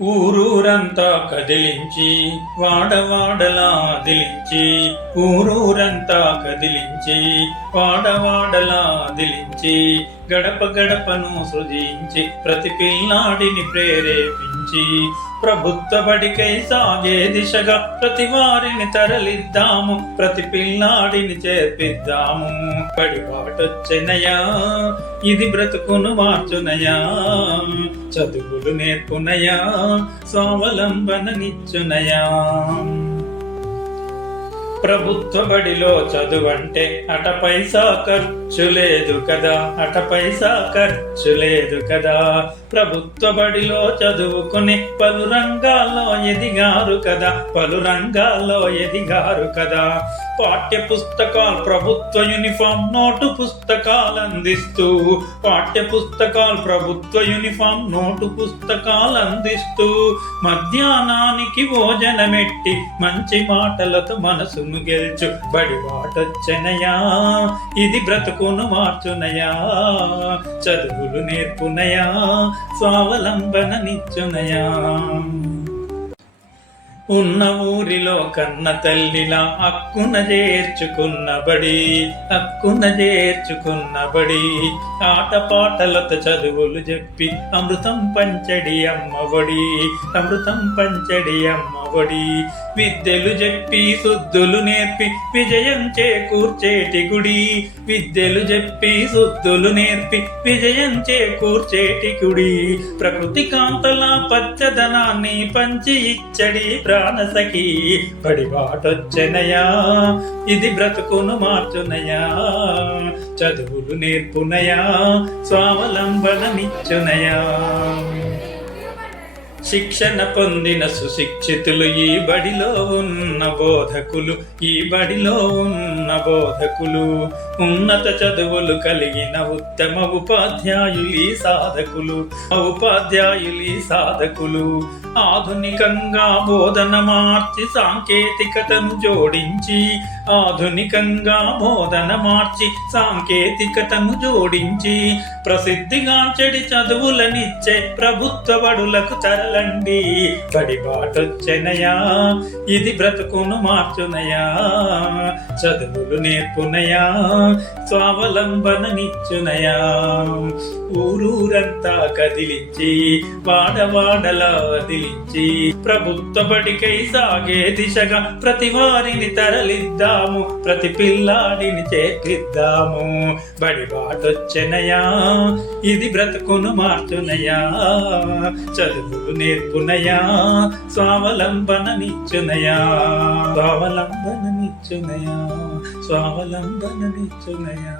ఊరూరంతా కదిలించి వాడవాడలా అదిలించి ఊరూరంతా కదిలించి వాడవాడలా అదిలించి గడప గడపను సృజించి ప్రతి పిల్లాడిని ప్రేరేపించి ప్రభుత్వ బడికై సాగే దిశగా ప్రతి వారిని తరలిద్దాము, ప్రతి పిల్లాడిని చేర్పిద్దాము. బడి బాటొచ్చెనయా, ఇది బ్రతుకును మార్చునయా, చదువులు నేర్పునయా, స్వావలంబననిచ్చునయా. ప్రభుత్వ బడిలో చదువంటే అట పైసా ఖర్చు లేదు కదా, అట పైసా ఖర్చు లేదు కదా. ప్రభుత్వ బడిలో చదువుకుని పలు రంగాల్లో ఎదిగారు కదా, పలు రంగాల్లో ఎదిగారు కదా. పాఠ్య పుస్తకాలు ప్రభుత్వ యూనిఫామ్, నోటు పుస్తకాలు అందిస్తూ, పాఠ్య పుస్తకాలు ప్రభుత్వ యూనిఫామ్, నోటు పుస్తకాలు అందిస్తూ మధ్యాహ్నానికి భోజనమెట్టి మంచి మాటలతో మనసును గెలుచు బడి బాటొచ్చెనయా, ఇది బ్రతుకును మార్చునయా, చదువులు నేర్పునయా, స్వావలంబననిచ్చునయా. ఉన్న ఊరిలో కన్న తల్లిలా హక్కున చేర్చుకున్న బడి, హక్కున చేర్చుకున్న బడి. ఆటపాటలతో చదువులు చెప్పి అమృతం పంచడి అమ్మఒడి, అమృతం పంచడి అమ్మఒడి. విద్యలు చెప్పి శుద్ధులు నేర్పి విజయం చేకూర్చేటి గుడి, విద్యలు చెప్పి శుద్ధులు నేర్పి విజయం చేకూర్చేటి గుడి. ప్రకృతి కాంతల పచ్చదనాన్ని పంచి ఇచ్చడి ప్రాణసఖి బడి బాటొచ్చెనయా, ఇది బ్రతుకును మార్చునయా, చదువులు నేర్పునయా, స్వావలంబననిచ్చునయా. శిక్షణ పొందిన సుశిక్షితులు ఈ బడిలో ఉన్న బోధకులు, ఈ బడిలో ఉన్న బోధకులు. ఉన్నత చదువులు కలిగిన ఉత్తమ ఉపాధ్యాయులి సాధకులు, ఉపాధ్యాయులి సాధకులు. ఆధునికంగా బోధన మార్చి సాంకేతికతను జోడించి, ఆధునికంగా బోధన మార్చి సాంకేతికతను జోడించి ప్రసిద్ధిగాంచెడి చదువులనిచ్చే ప్రభుత్వ బడులకు తరలండి. బడి బాటొచ్చెనయా, ఇది బ్రతుకును మార్చునయా, చదువులు నేర్పునయా, స్వావలంబననిచ్చునయా. ఊరూరంతా కదిలించి వాడవాడలా వదిలించి ప్రభుత్వ బడికై సాగే దిశగా ప్రతి వారిని తరలిద్దాము, ప్రతి పిల్లాడిని చేర్పిద్దాము. బడి బాటొచ్చెనయా, ఇది బ్రతుకును మార్చునయా, చదువులు నేర్పునయా, స్వావలంబననిచ్చునయా, స్వావలంబననిచ్చునయా, స్వావలంబననిచ్చునయా.